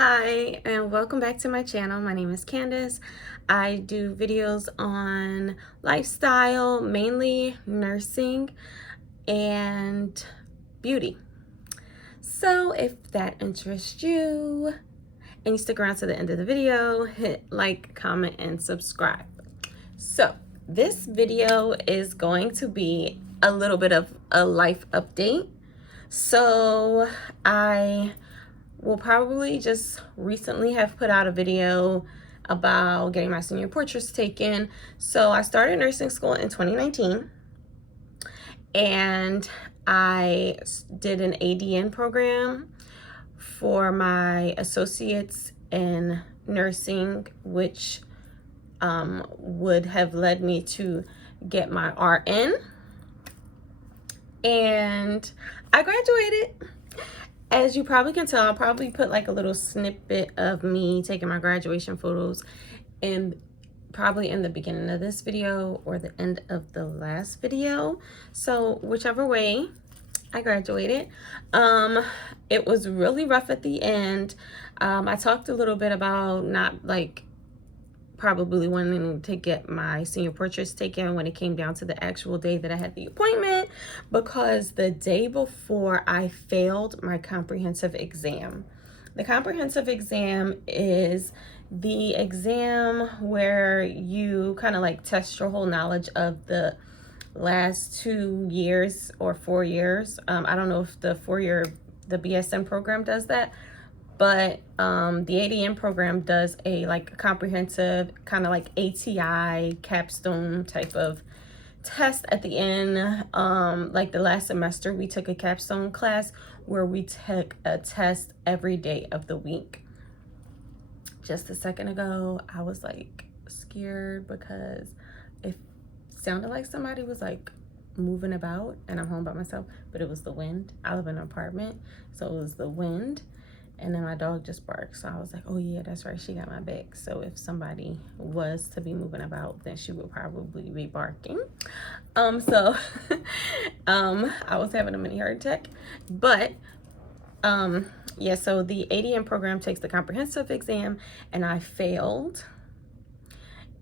Hi, and welcome back to my channel. My name is Candace. I do videos on lifestyle, mainly nursing and beauty. So if that interests you and you stick around to the end of the video, hit like, comment, and subscribe. So this video is going to be a little bit of a life update. So I will probably just recently have put out a video about getting my senior portraits taken. So I started nursing school in 2019 and I did an ADN program for my associates in nursing, which would have led me to get my RN, and I graduated. As you probably can tell, I'll probably put like a little snippet of me taking my graduation photos and probably in the beginning of this video or the end of the last video. So whichever way, I graduated. It was really rough at the end. I talked a little bit about not like probably wanting to get my senior portraits taken when it came down to the actual day that I had the appointment, because the day before I failed my comprehensive exam. The comprehensive exam is the exam where you kind of like test your whole knowledge of the last 2 years or 4 years. I don't know if the the BSN program does that, but the ADN program does a like comprehensive kind of like ATI capstone type of test at the end. Like the last semester we took a capstone class where we took a test every day of the week. Just a second ago I was like scared because it sounded like somebody was like moving about, and I'm home by myself, but it was the wind. I live in an apartment, so it was the wind. And then my dog just barked. So I was like, oh yeah, that's right, she got my back. So if somebody was to be moving about, then she would probably be barking. I was having a mini heart attack. But yeah, so the ADN program takes the comprehensive exam and I failed.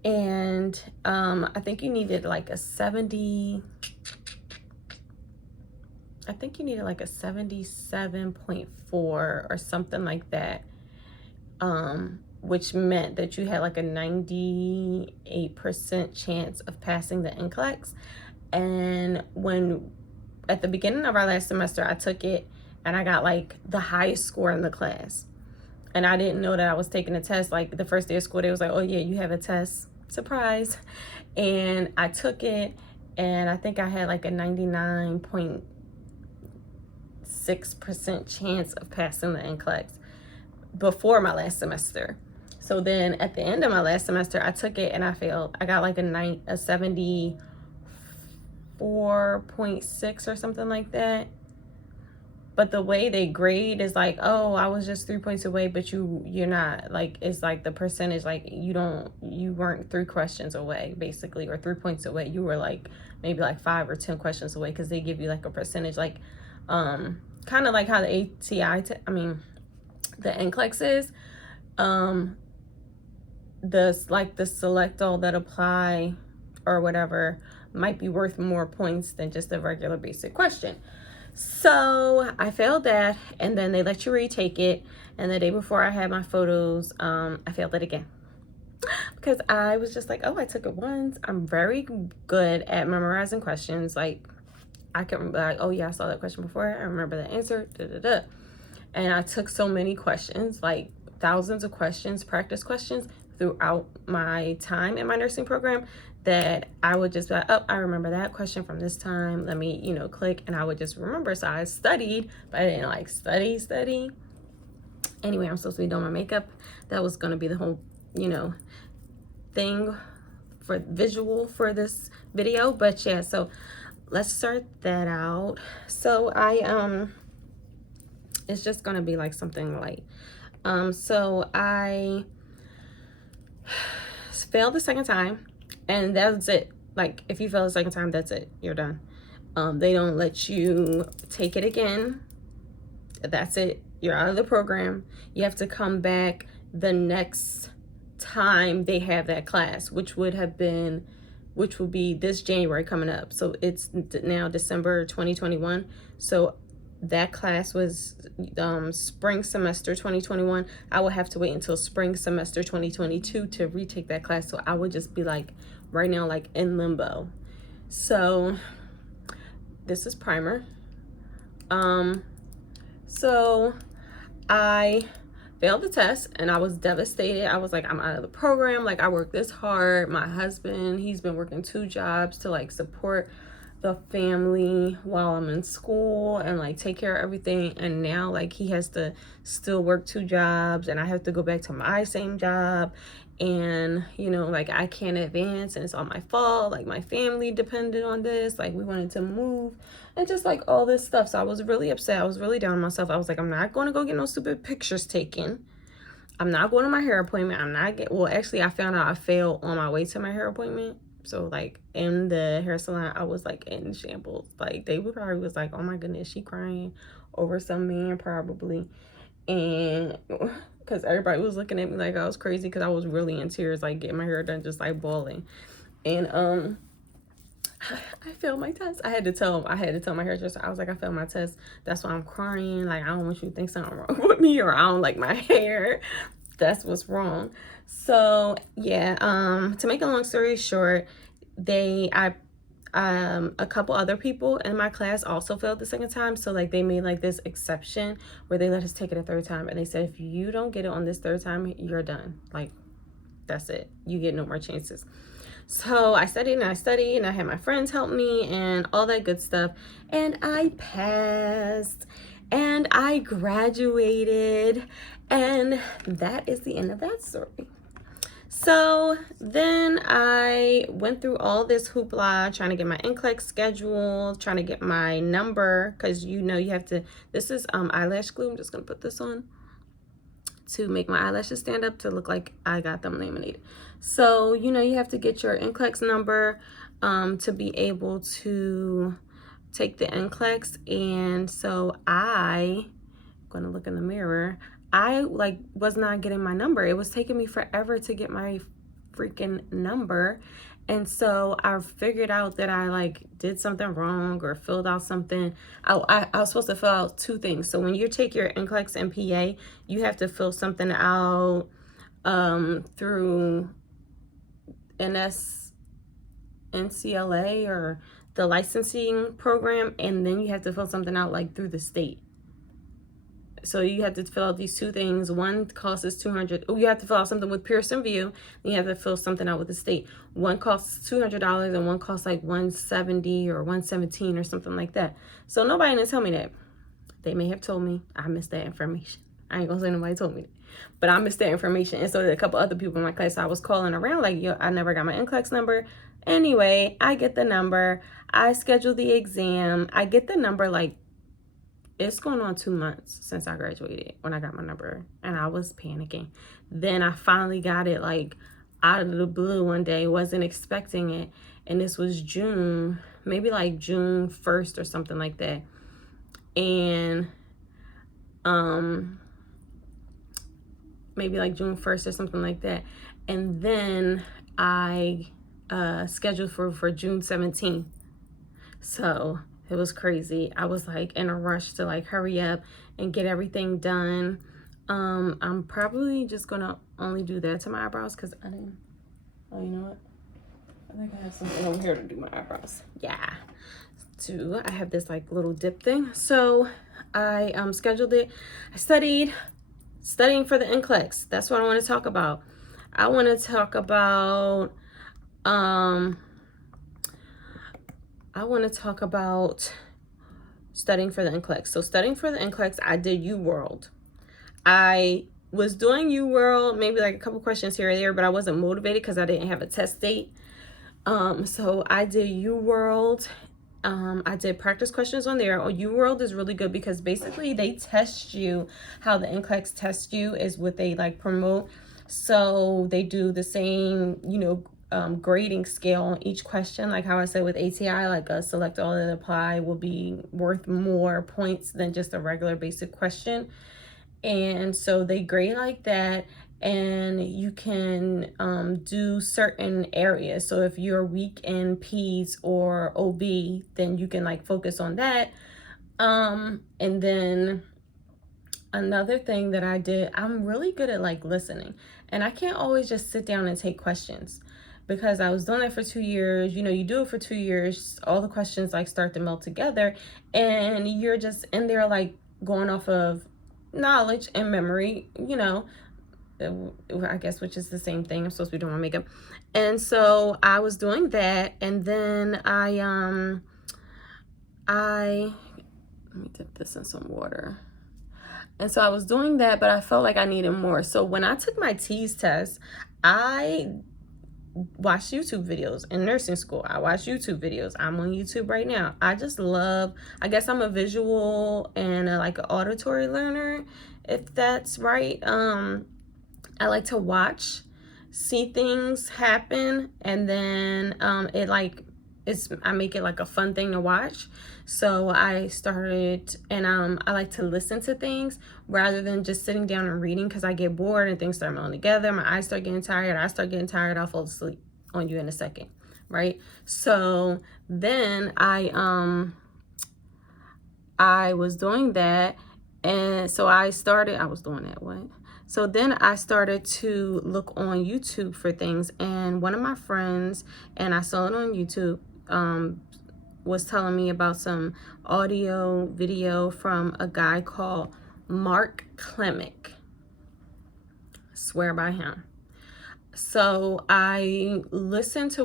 And I think you needed like a 77.4 or something like that, which meant that you had like a 98% chance of passing the NCLEX. And when at the beginning of our last semester I took it and I got like the highest score in the class, and I didn't know that I was taking a test. Like the first day of school they was like, oh yeah, you have a test, surprise. And I took it and I think I had like a 99.6% chance of passing the NCLEX before my last semester. So then at the end of my last semester I took it and I failed. I got like a 74.6 or something like that. But the way they grade is like, oh, I was just 3 points away, but you're not, like, it's like the percentage, like you weren't 3 questions away basically, or 3 points away. You were like maybe like 5 or 10 questions away, because they give you like a percentage, like kind of like how the ATI the NCLEX is. The select all that apply or whatever might be worth more points than just a regular basic question. So I failed that, and then they let you retake it. And the day before I had my photos, I failed it again, because I was just like, oh, I took it once. I'm very good at memorizing questions. Like I can remember, like, oh yeah, I saw that question before, I remember the answer, and I took so many questions, like thousands of questions, practice questions throughout my time in my nursing program, that I would just be like, oh, I remember that question from this time, let me click, and I would just remember. So I studied, but I didn't like study. Anyway, I'm supposed to be doing my makeup. That was going to be the whole thing for visual for this video. But yeah, so let's start that out. So it's just gonna be like something light. So I failed the second time, and that's it. Like if you fail the second time, that's it, you're done. They don't let you take it again. That's it, you're out of the program. You have to come back the next time they have that class, which would be this January coming up. So it's now December 2021. So that class was spring semester 2021. I would have to wait until spring semester 2022 to retake that class. So I would just be like right now, like in limbo. So this is primer. So I failed the test and I was devastated. I was like, I'm out of the program. Like, I worked this hard. My husband, he's been working 2 jobs to like support the family while I'm in school and like take care of everything. And now like he has to still work 2 jobs and I have to go back to my same job. And you know, like I can't advance and it's all my fault. Like my family depended on this. Like we wanted to move and just like all this stuff. So I was really upset. I was really down on myself. I was like, I'm not going to go get no stupid pictures taken. I'm not going to my hair appointment. Well, actually I found out I failed on my way to my hair appointment. So like in the hair salon, I was like in shambles. Like they probably was like, oh my goodness, she crying over some man probably. And because everybody was looking at me like I was crazy because I was really in tears, like getting my hair done, just like bawling. And I failed my test. I had to tell my hairdresser, I was like, I failed my test. That's why I'm crying. Like, I don't want you to think something wrong with me or I don't like my hair. That's what's wrong. So yeah, to make a long story short, a couple other people in my class also failed the second time. So like they made like this exception where they let us take it a 3rd time. And they said, if you don't get it on this 3rd time, you're done. Like, that's it. You get no more chances. So I studied and I had my friends help me and all that good stuff. And I passed and I graduated. And that is the end of that story. So then I went through all this hoopla, trying to get my NCLEX scheduled, trying to get my number, because you know you have to, this is eyelash glue. I'm just going to put this on to make my eyelashes stand up to look like I got them laminated. So, you know, you have to get your NCLEX number to be able to take the NCLEX. And so I'm going to look in the mirror. I like was not getting my number. It was taking me forever to get my freaking number. And so I figured out that I like did something wrong or filled out something. I was supposed to fill out 2 things. So when you take your NCLEX and PA, you have to fill something out through NCLA or the licensing program, and then you have to fill something out like through the state. So you have to fill out these 2 things. One costs $200. Oh, you have to fill out something with Pearson VUE. And you have to fill something out with the state. One costs $200 and one costs like $170 or $117 or something like that. So nobody didn't tell me that. They may have told me. I missed that information. I ain't gonna say nobody told me that. But I missed that information. And so did a couple other people in my class. So I was calling around like, yo, I never got my NCLEX number. Anyway, I get the number. I schedule the exam. I get the number like, it's going on 2 months since I graduated when I got my number, and I was panicking. Then I finally got it like out of the blue one day, wasn't expecting it. And this was June, maybe like June 1st or something like that. And maybe like June 1st or something like that. And then I scheduled for June 17th. So it was crazy. I was like in a rush to like hurry up and get everything done. I'm probably just gonna only do that to my eyebrows because I didn't. Oh, you know what? I think I have something over here to do my eyebrows. Yeah. I have this like little dip thing. So I scheduled it. I studying for the NCLEX. That's what I want to talk about. I want to talk about studying for the NCLEX. So studying for the NCLEX, I did UWorld. I was doing UWorld, maybe like a couple questions here or there, but I wasn't motivated because I didn't have a test date. So I did UWorld. I did practice questions on there. UWorld is really good because basically they test you. How the NCLEX test you is what they like promote. So they do the same, you know, grading scale on each question, like how I said with ATI, like a select all and apply will be worth more points than just a regular basic question. And so they grade like that, and you can do certain areas. So if you're weak in peds or OB, then you can like focus on that. And then another thing that I did, I'm really good at like listening, and I can't always just sit down and take questions, because I was doing that for 2 years. You know, you do it for 2 years, all the questions like start to melt together, and you're just in there like going off of knowledge and memory, you know, I guess, which is the same thing. I'm supposed to be doing my makeup. And so I was doing that, and then I let me dip this in some water. And so I was doing that, but I felt like I needed more. So when I took my TEAS test, I watched YouTube videos in nursing school. I watched YouTube videos. I'm on YouTube right now. I just love, I guess I'm a visual and like an auditory learner, if that's right. I like to watch, see things happen, and then I make it like a fun thing to watch. So I started, and I like to listen to things rather than just sitting down and reading, because I get bored and things start melting together. My eyes start getting tired. I start getting tired. I'll fall asleep on you in a second, right? So then I was doing that, and so I was doing that, what? So then I started to look on YouTube for things, and one of my friends, and I saw it on YouTube, was telling me about some audio video from a guy called Mark Klemick. Swear by him. So I listened to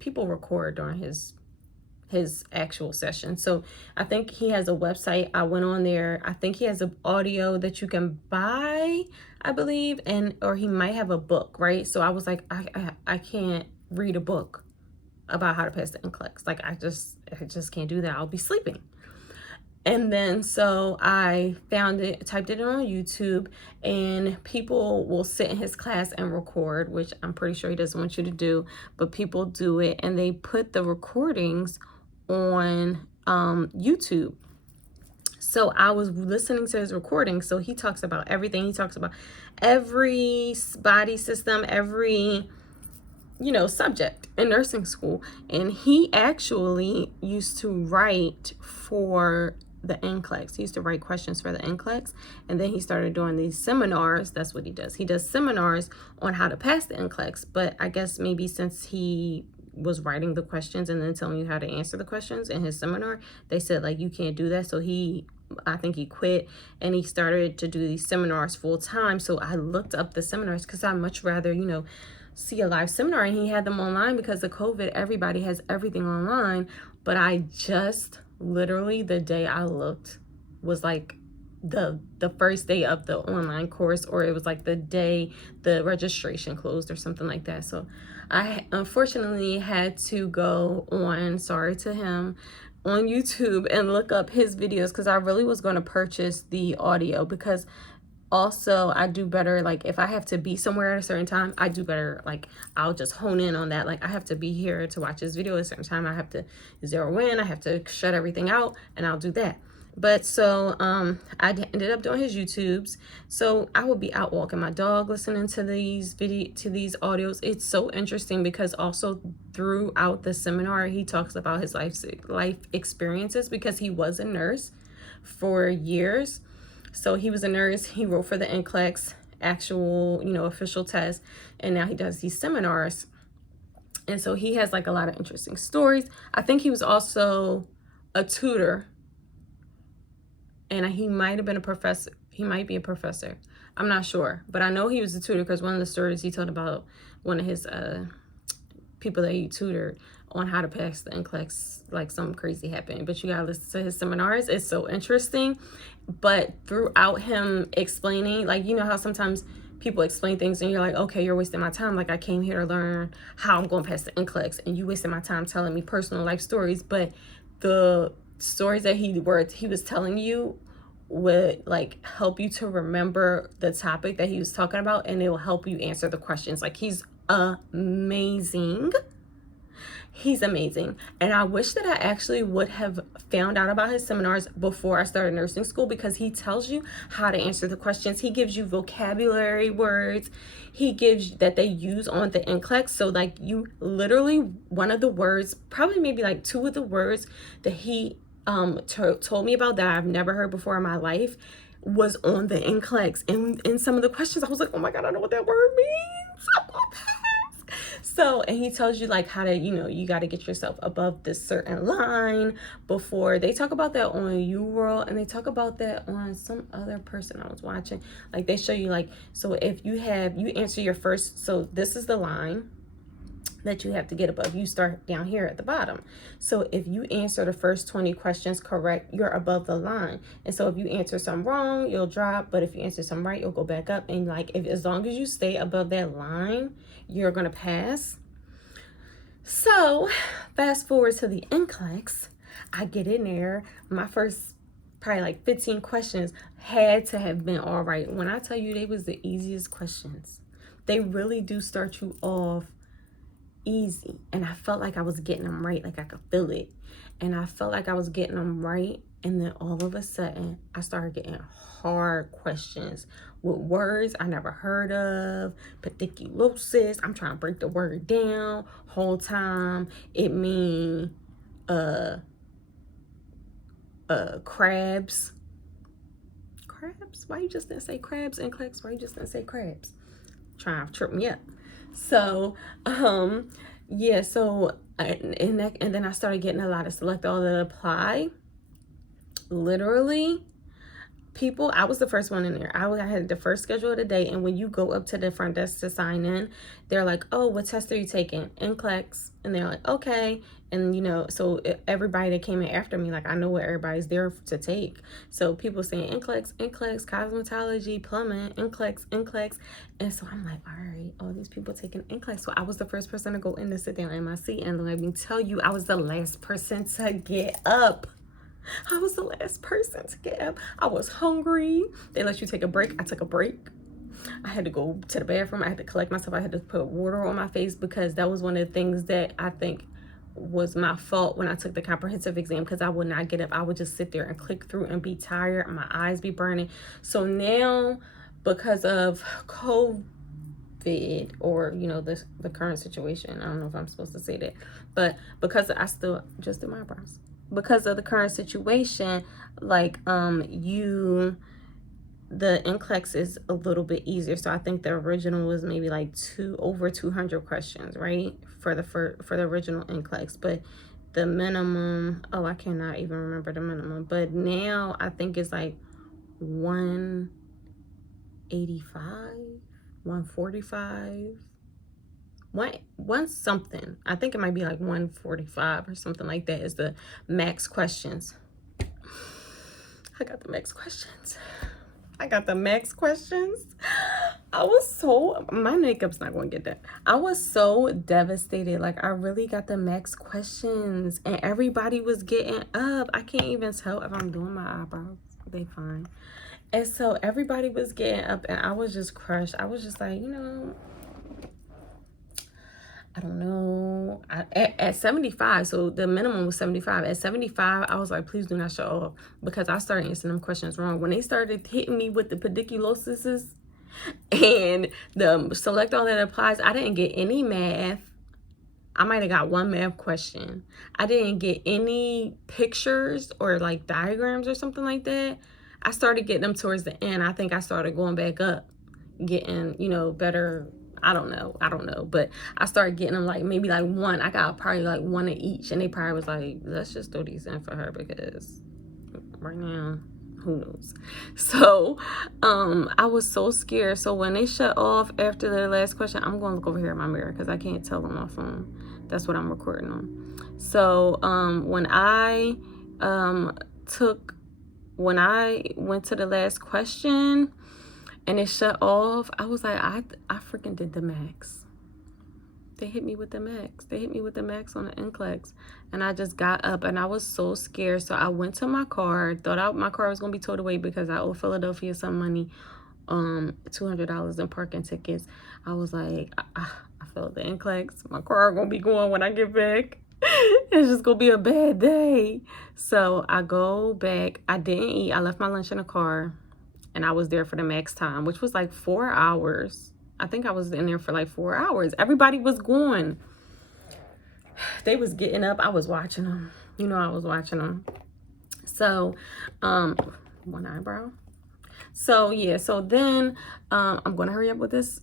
people record during his actual session. So I think he has a website. I went on there. I think he has an audio that you can buy, I believe, or he might have a book, right? So I was like, I can't read a book about how to pass the NCLEX. Like I just can't do that. I'll be sleeping. And then so I found it, typed it in on YouTube, and people will sit in his class and record, which I'm pretty sure he doesn't want you to do, but people do it, and they put the recordings on YouTube. So I was listening to his recording. So he talks about everything. He talks about every body system, every, you know, subject in nursing school. And he actually used to write for the NCLEX. He used to write questions for the NCLEX, and then he started doing these seminars. That's what he does. He does seminars on how to pass the NCLEX, but I guess maybe since he was writing the questions and then telling you how to answer the questions in his seminar, they said like you can't do that. So I think he quit, and he started to do these seminars full time. So I looked up the seminars, because I'd much rather, you know, see a live seminar, and he had them online because of COVID. Everybody has everything online. But I just literally, the day I looked was like the first day of the online course, or it was like the day the registration closed or something like that. So I unfortunately had to go on, sorry to him, on YouTube and look up his videos, because I really was going to purchase the audio, because also I do better, like if I have to be somewhere at a certain time, I do better, like I'll just hone in on that. Like I have to be here to watch this video at a certain time, I have to zero in, I have to shut everything out, and I'll do that. But so I ended up doing his YouTubes. So I would be out walking my dog listening to these audios. It's so interesting, because also throughout the seminar he talks about his life experiences, because he was a nurse for years. So he was a nurse, he wrote for the NCLEX actual, you know, official test, and now he does these seminars. And so he has like a lot of interesting stories. I think he was also a tutor, and he might have been a professor. He might be a professor. I'm not sure, but I know he was a tutor, because one of the stories he told about one of his people that he tutored on how to pass the NCLEX, like something crazy happened. But you gotta listen to his seminars. It's so interesting. But throughout him explaining, like, you know how sometimes people explain things and you're like, okay, you're wasting my time. Like I came here to learn how I'm going to pass the NCLEX, and you wasted my time telling me personal life stories. But the stories that he was telling you would like help you to remember the topic that he was talking about, and it will help you answer the questions. Like he's amazing. He's amazing. And I wish that I actually would have found out about his seminars before I started nursing school, because he tells you how to answer the questions. He gives you vocabulary words. He gives that they use on the NCLEX. So like, you literally, one of the words, probably maybe like two of the words that he told me about that I've never heard before in my life was on the NCLEX. And in some of the questions, I was like, oh my God, I know what that word means. I'm gonna pass. So, and he tells you like how to, you got to get yourself above this certain line before. They talk about that on UWorld, and they talk about that on some other person I was watching. Like, they show you like, so if you answer your first, so this is the line that you have to get above. You start down here at the bottom. So if you answer the first 20 questions correct, you're above the line. And so if you answer some wrong, you'll drop. But if you answer some right, you'll go back up. And like, as long as you stay above that line, you're gonna pass. So fast forward to the NCLEX, I get in there. My first probably like 15 questions had to have been all right. When I tell you they was the easiest questions, they really do start you off easy. And I felt like I was getting them right, like I could feel it. And I felt like I was getting them right. And then all of a sudden, I started getting hard questions with words I never heard of. Pediculosis. I'm trying to break the word down. Whole time it mean crabs. Crabs? Why you just didn't say crabs? NCLEX, why you just didn't say crabs? Trying to trip me up. So yeah, so and then I started getting a lot of select all that apply. Literally, people, I was the first one in there. I had the first schedule of the day, and when you go up to the front desk to sign in, they're like, oh, what test are you taking? NCLEX. And they're like, okay. And so everybody that came in after me, like, I know what everybody's there to take. So people saying NCLEX, cosmetology, plumbing, NCLEX. And so I'm like, all right, all these people taking NCLEX. So I was the first person to go in to sit down in my seat, and let me tell you, I was the last person to get up. I was the last person to get up. I was hungry. They let you take a break. I took a break. I had to go to the bathroom. I had to collect myself. I had to put water on my face, because that was one of the things that I think was my fault when I took the comprehensive exam, because I would not get up. I would just sit there and click through and be tired, and my eyes be burning. So now, because of COVID, or the current situation, I don't know if I'm supposed to say that, but because I still just did my eyebrows. Because of the current situation, like the NCLEX is a little bit easier. So I think the original was maybe like over 200 questions, right? For the original NCLEX. But the minimum, oh, I cannot even remember the minimum. But now I think it's like 185, 145. One something. I think it might be like 145 or something like that is the max questions. I got the max questions. My makeup's not going to get that. I was so devastated. Like, I really got the max questions, and everybody was getting up. I can't even tell if I'm doing my eyebrows. They fine. And so everybody was getting up, and I was just crushed. I was just like, I don't know. At 75, so the minimum was 75. At 75, I was like, please do not show off, because I started answering them questions wrong. When they started hitting me with the pediculosis and the select all that applies, I didn't get any math. I might have got one math question. I didn't get any pictures or like diagrams or something like that. I started getting them towards the end. I think I started going back up, getting, better. I don't know, but I started getting them like maybe like one. I got probably like one of each, and they probably was like, let's just throw these in for her, because right now, who knows? So I was so scared. So when they shut off after their last question, I'm going to look over here at my mirror, because I can't tell on my phone. That's what I'm recording on. So when I went to the last question and it shut off, I was like, I freaking did the max. They hit me with the max. They hit me with the max on the NCLEX. And I just got up, and I was so scared. So I went to my car, thought my car was going to be towed away because I owe Philadelphia some money $200 in parking tickets. I was like, I felt the NCLEX. My car gonna be going when I get back. It's just gonna be a bad day. So I go back. I didn't eat. I left my lunch in the car, and I was there for the max time, which was like 4 hours. I think I was in there for like 4 hours. Everybody was going. They was getting up. I was watching them. You know, I was watching them. So, one eyebrow. So yeah, so then I'm gonna hurry up with this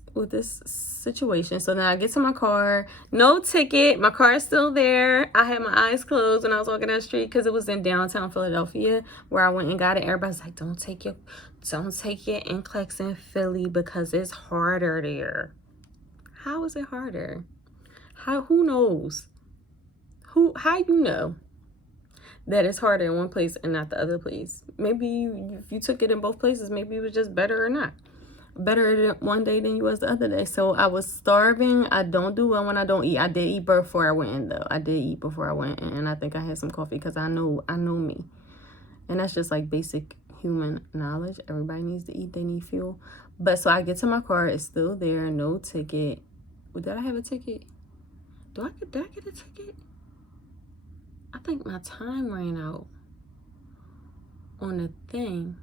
situation. So now I get to my car, no ticket, my car is still there. I had my eyes closed when I was walking down the street because it was in downtown Philadelphia where I went and got it. Everybody's like, don't take your NCLEX in Philly because it's harder there. How is it harder? Who knows? How you know that it's harder in one place and not the other place? Maybe if you took it in both places, maybe it was just better or not. Better one day than you was the other day. So I was starving. I don't do well when I don't eat. I did eat before I went in, though. I did eat before I went in, and I think I had some coffee because I know me. And that's just like basic human knowledge. Everybody needs to eat. They need fuel. But so I get to my car. It's still there. No ticket. Did I have a ticket? Did I get a ticket? I think my time ran out on the thing.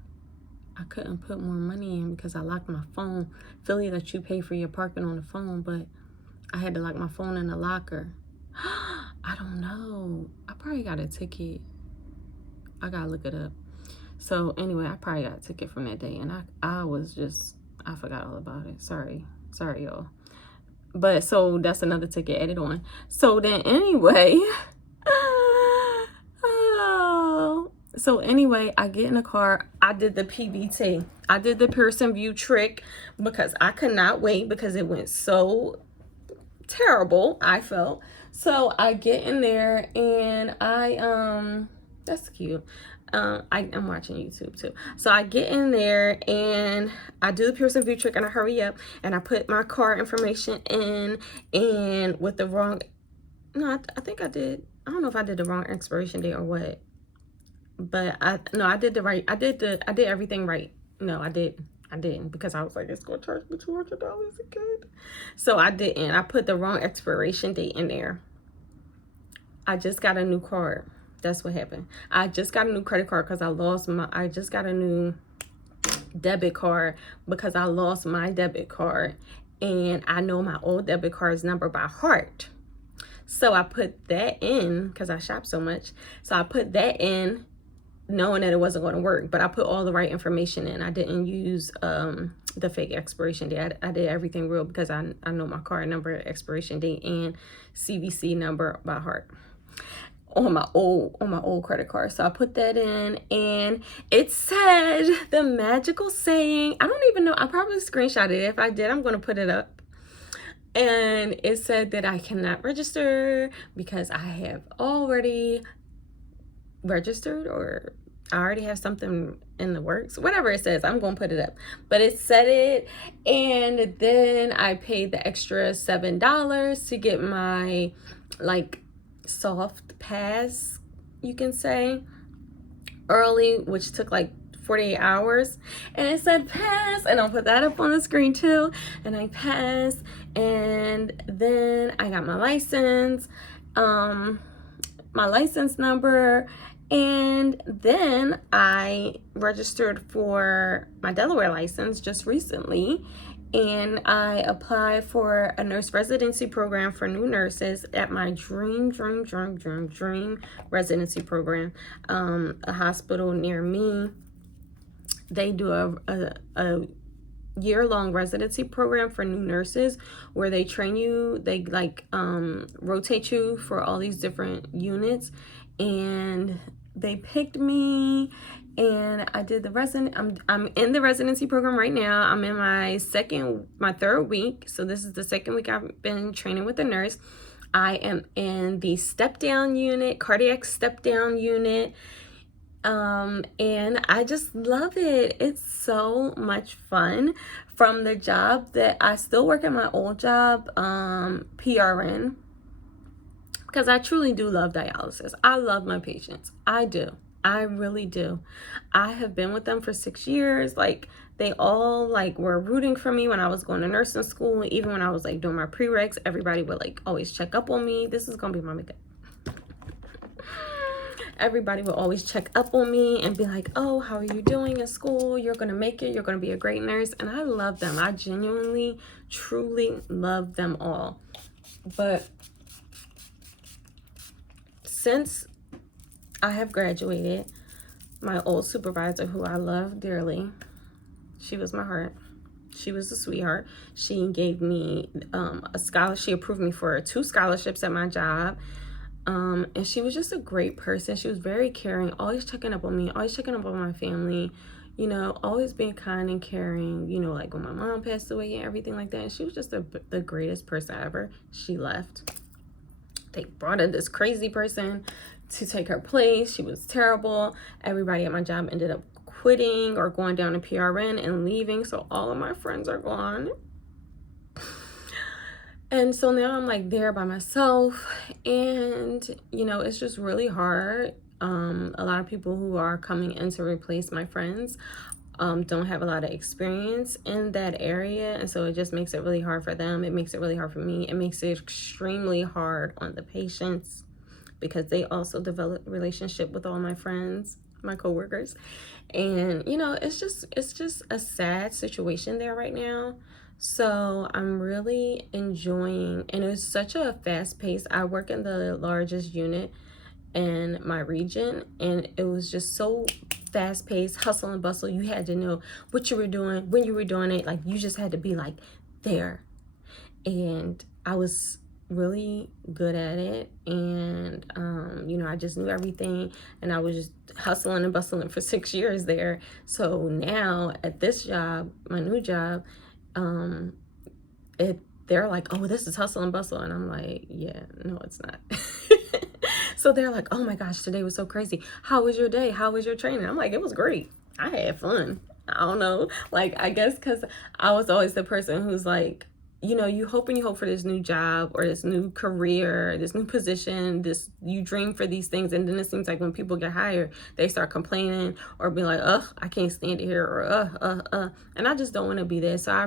I couldn't put more money in because I locked my phone. Philly lets you pay for your parking on the phone, but I had to lock my phone in the locker. I don't know. I probably got a ticket. I gotta look it up. So anyway, I probably got a ticket from that day, and I forgot all about it. Sorry y'all. But so that's another ticket added on. So then anyway, so anyway, I get in the car. I did the PVT. I did the Pearson View trick because I could not wait because it went so terrible, I felt. So I get in there and that's cute. I'm watching YouTube too. So I get in there and I do the Pearson View trick and I hurry up and I put my car information in, and with the wrong, no, I think I did. I don't know if I did the wrong expiration date or what. But I did everything right. No, I didn't because I was like, it's gonna charge me $200 again. So I didn't. I put the wrong expiration date in there. I just got a new card. That's what happened. I just got a new credit card because I just got a new debit card because I lost my debit card, and I know my old debit card's number by heart. So I put that in because I shop so much. So I put that in knowing that it wasn't going to work, but I put all the right information in. I didn't use the fake expiration date. I did everything real because I know my card number, expiration date, and CVC number by heart on my old credit card. So I put that in, and it said the magical saying. I don't even know. I probably screenshotted it. If I did, I'm going to put it up. And it said that I cannot register because I have already registered, or I already have something in the works. Whatever it says, I'm gonna put it up. But it said it, and then I paid the extra $7 to get my like soft pass, you can say, early, which took like 48 hours, and it said pass, and I'll put that up on the screen too. And I passed, and then I got my license, my license number, and then I registered for my Delaware license just recently, and I applied for a nurse residency program for new nurses at my dream residency program, a hospital near me. They do a year-long residency program for new nurses where they train you. They like rotate you for all these different units, and they picked me, and I did the I'm in the residency program right now. I'm in my third week. So this is the second week I've been training with the nurse. I am in the step-down unit, cardiac step-down unit. And I just love it. It's so much fun. From the job that I still work at my old job, PRN, because I truly do love dialysis. I love my patients. I do. I really do. I have been with them for 6 years. Like, they all like were rooting for me when I was going to nursing school. Even when I was like doing my prereqs, everybody would like always check up on me. This is gonna be my makeup. Everybody would always check up on me and be like, oh, how are you doing in school? You're gonna make it. You're gonna be a great nurse. And I love them. I genuinely, truly love them all. But since I have graduated, my old supervisor, who I love dearly, she was my heart. She was a sweetheart. She gave me a scholarship. She approved me for 2 scholarships at my job. And she was just a great person. She was very caring, always checking up on me, always checking up on my family, you know, always being kind and caring, you know, like when my mom passed away and everything like that. And she was just the greatest person ever. She left. They brought in this crazy person to take her place. She was terrible. Everybody at my job ended up quitting or going down to PRN and leaving. So all of my friends are gone. And so now I'm like there by myself, and you know, it's just really hard. A lot of people who are coming in to replace my friends don't have a lot of experience in that area, and so it just makes it really hard for them. It makes it really hard for me. It makes it extremely hard on the patients, because they also develop a relationship with all my friends, my coworkers. And you know, it's just a sad situation there right now. So I'm really enjoying, and it's such a fast pace. I work in the largest unit in my region, and it was just so fast paced, hustle and bustle. You had to know what you were doing, when you were doing it. Like, you just had to be like there. And I was really good at it, and you know, I just knew everything, and I was just hustling and bustling for 6 years there. So now at this job, my new job, they're like, oh, this is hustle and bustle, and I'm like, yeah, no, it's not. So they're like, oh my gosh, today was so crazy. How was your day? How was your training? I'm like, it was great. I had fun. I don't know, like, I guess because I was always the person who's like, you know, you hope for this new job or this new career, this new position, you dream for these things. And then it seems like when people get hired, they start complaining or be like, ugh, I can't stand it here, or and I just don't want to be there. So I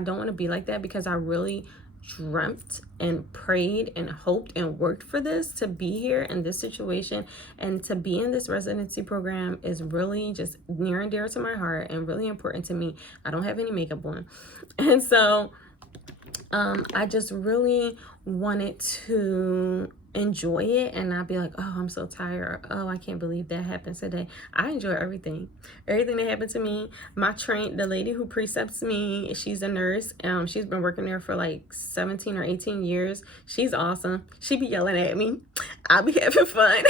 don't want to be like that, because I really dreamt and prayed and hoped and worked for this, to be here in this situation, and to be in this residency program is really just near and dear to my heart and really important to me. I don't have any makeup on. And so I just really wanted to enjoy it and not be like, oh, I'm so tired, or, oh, I can't believe that happened today. I enjoy everything that happened to me. The lady who precepts me, she's a nurse. She's been working there for like 17 or 18 years. She's awesome. She be yelling at me. I be having fun.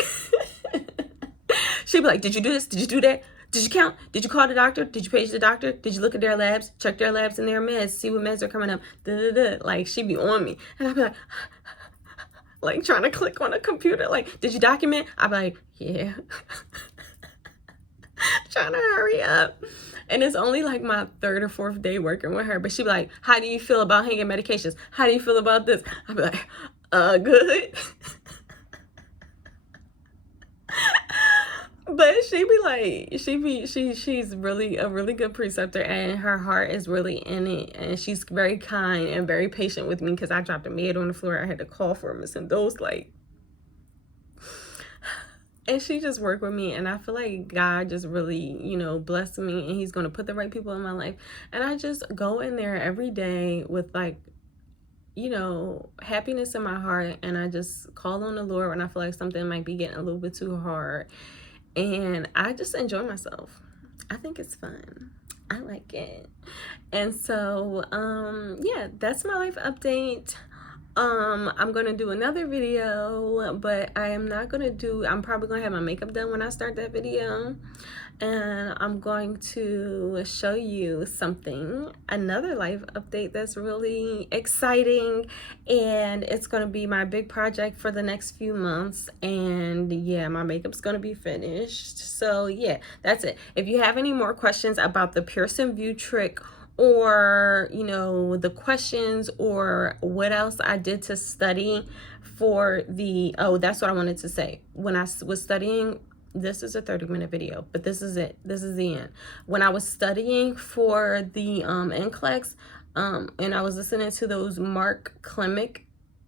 She be like, did you do this? Did you do that? Did you count? Did you call the doctor? Did you page the doctor? Did you look at their labs? Check their labs and their meds? See what meds are coming up? Like, she be on me. And I be like trying to click on a computer. Like, did you document? I be like, yeah. Trying to hurry up. And it's only like my 3rd or 4th day working with her. But she be like, how do you feel about hanging medications? How do you feel about this? I be like, good. But she be like, she's really a really good preceptor, and her heart is really in it, and she's very kind and very patient with me, because I dropped a med on the floor. I had to call for a missing dose, like, and she just worked with me, and I feel like God just really, you know, blessed me, and he's going to put the right people in my life. And I just go in there every day with, like, you know, happiness in my heart, and I just call on the Lord when I feel like something might be getting a little bit too hard. And I just enjoy myself. I think it's fun. I like it. And so, yeah, that's my life update. I'm gonna do another video, but I'm probably gonna have my makeup done when I start that video. And I'm going to show you another life update that's really exciting, and it's going to be my big project for the next few months. And yeah, my makeup's going to be finished. So yeah, that's it. If you have any more questions about the Pearson VUE trick, or you know, the questions, or what else I did to study for that's what I wanted to say. When I was studying this is a 30-minute video, but this is it. This is the end. When I was studying for the NCLEX, and I was listening to those Mark Klemick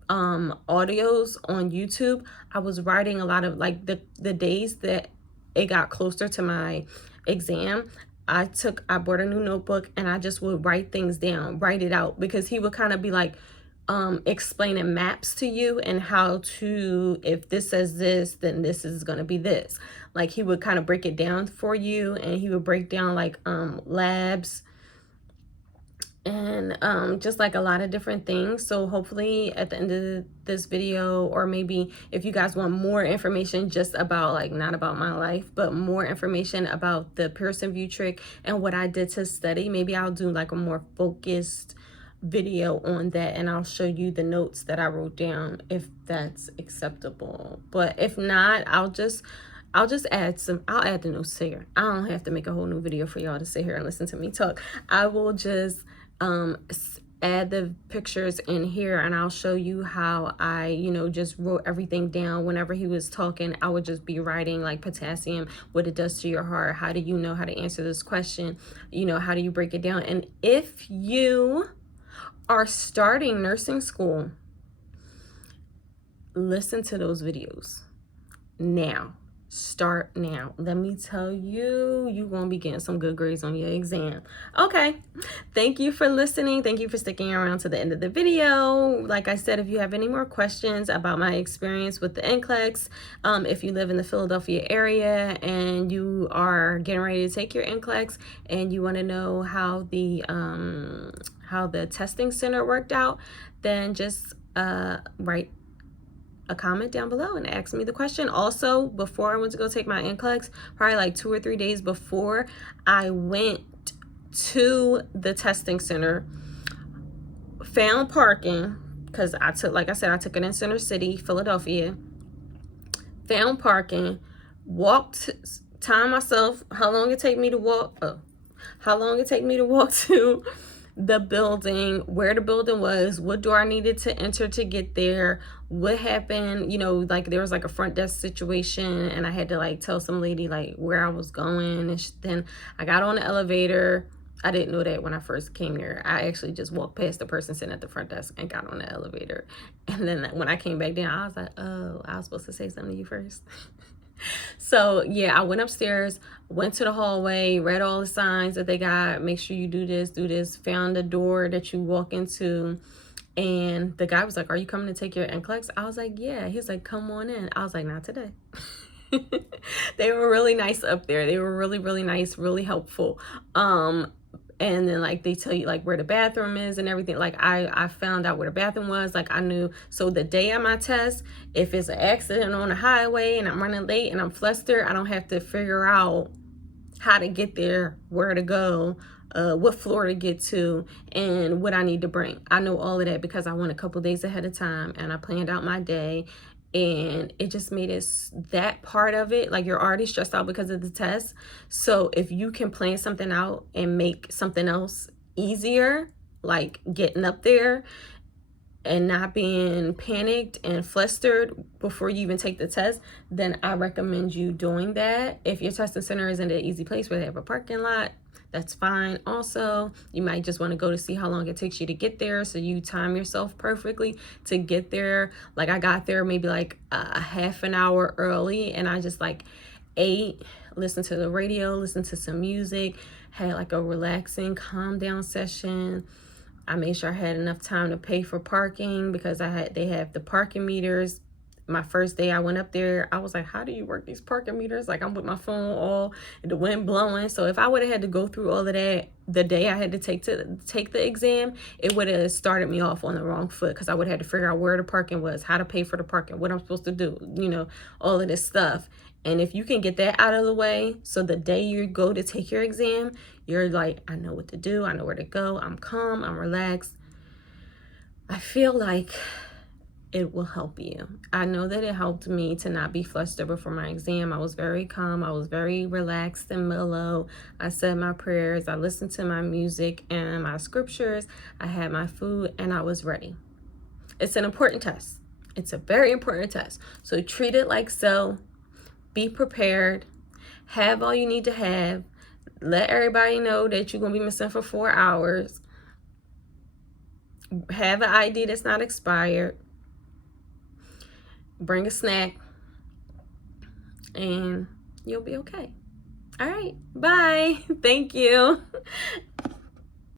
audios on YouTube, I was writing a lot of like the days that it got closer to my exam. I bought a new notebook and I just would write things down, write it out, because he would kind of be like explaining maps to you and how to, if this says this, then this is going to be this. Like he would kind of break it down for you, and he would break down like labs and just like a lot of different things. So hopefully at the end of this video, or maybe if you guys want more information just about like, not about my life, but more information about the Pearson VUE trick and what I did to study, maybe I'll do like a more focused video on that, and I'll show you the notes that I wrote down if that's acceptable. But if not, I'll just add I'll add the notes here. I don't have to make a whole new video for y'all to sit here and listen to me talk. I will just add the pictures in here, and I'll show you how I, you know, just wrote everything down. Whenever he was talking, I would just be writing like potassium, what it does to your heart, how do you know how to answer this question, you know, how do you break it down. And if you are starting nursing school, listen to those videos now. Start now. Let me tell you, you're going to be getting some good grades on your exam. Okay. Thank you for listening. Thank you for sticking around to the end of the video. Like I said, if you have any more questions about my experience with the NCLEX, if you live in the Philadelphia area and you are getting ready to take your NCLEX and you want to know how the testing center worked out, then just write a comment down below and ask me the question. Also, before I went to go take my NCLEX, probably like 2 or 3 days before I went to the testing center, found parking, because I took, like I said, I took it in Center City, Philadelphia, found parking, walked, timed myself, how long it take me to walk to the building, where the building was, what door I needed to enter to get there, what happened, you know, like there was like a front desk situation and I had to like tell some lady like where I was going, and then I got on the elevator. I didn't know that when I first came here. I actually just walked past the person sitting at the front desk and got on the elevator. And then when I came back down, I was like, oh, I was supposed to say something to you first. So yeah, I went upstairs, went to the hallway, read all the signs that they got, make sure you do this, found the door that you walk into, and the guy was like, are you coming to take your NCLEX? I was like, yeah. He's like, come on in. I was like, not today. They were really nice up there. They were really, really nice, really helpful. And then like they tell you like where the bathroom is and everything. Like I found out where the bathroom was. Like I knew. So the day of my test, if it's an accident on the highway and I'm running late and I'm flustered, I don't have to figure out how to get there, where to go, what floor to get to, and what I need to bring. I know all of that because I went a couple days ahead of time and I planned out my day. And it just made it, that part of it, like you're already stressed out because of the test. So if you can plan something out and make something else easier, like getting up there and not being panicked and flustered before you even take the test, then I recommend you doing that. If your testing center isn't an easy place where they have a parking lot, that's fine. Also, you might just want to go to see how long it takes you to get there, so you time yourself perfectly to get there. Like I got there maybe like a half an hour early, and I just like ate, listened to the radio, listened to some music, had like a relaxing calm down session. I made sure I had enough time to pay for parking because they have the parking meters. My first day I went up there, I was like, how do you work these parking meters? Like I'm with my phone all, the wind blowing. So if I would have had to go through all of that the day I had to take the exam, it would have started me off on the wrong foot, because I would have had to figure out where the parking was, how to pay for the parking, what I'm supposed to do, you know, all of this stuff. And if you can get that out of the way, so the day you go to take your exam, you're like, I know what to do, I know where to go, I'm calm, I'm relaxed. I feel like it will help you. I know that it helped me to not be flustered before my exam. I was very calm. I was very relaxed and mellow. I said my prayers. I listened to my music and my scriptures. I had my food and I was ready. It's an important test. It's a very important test. So treat it like so. Be prepared. Have all you need to have. Let everybody know that you're going to be missing for 4 hours. Have an ID that's not expired. Bring a snack. And you'll be okay. All right. Bye. Thank you.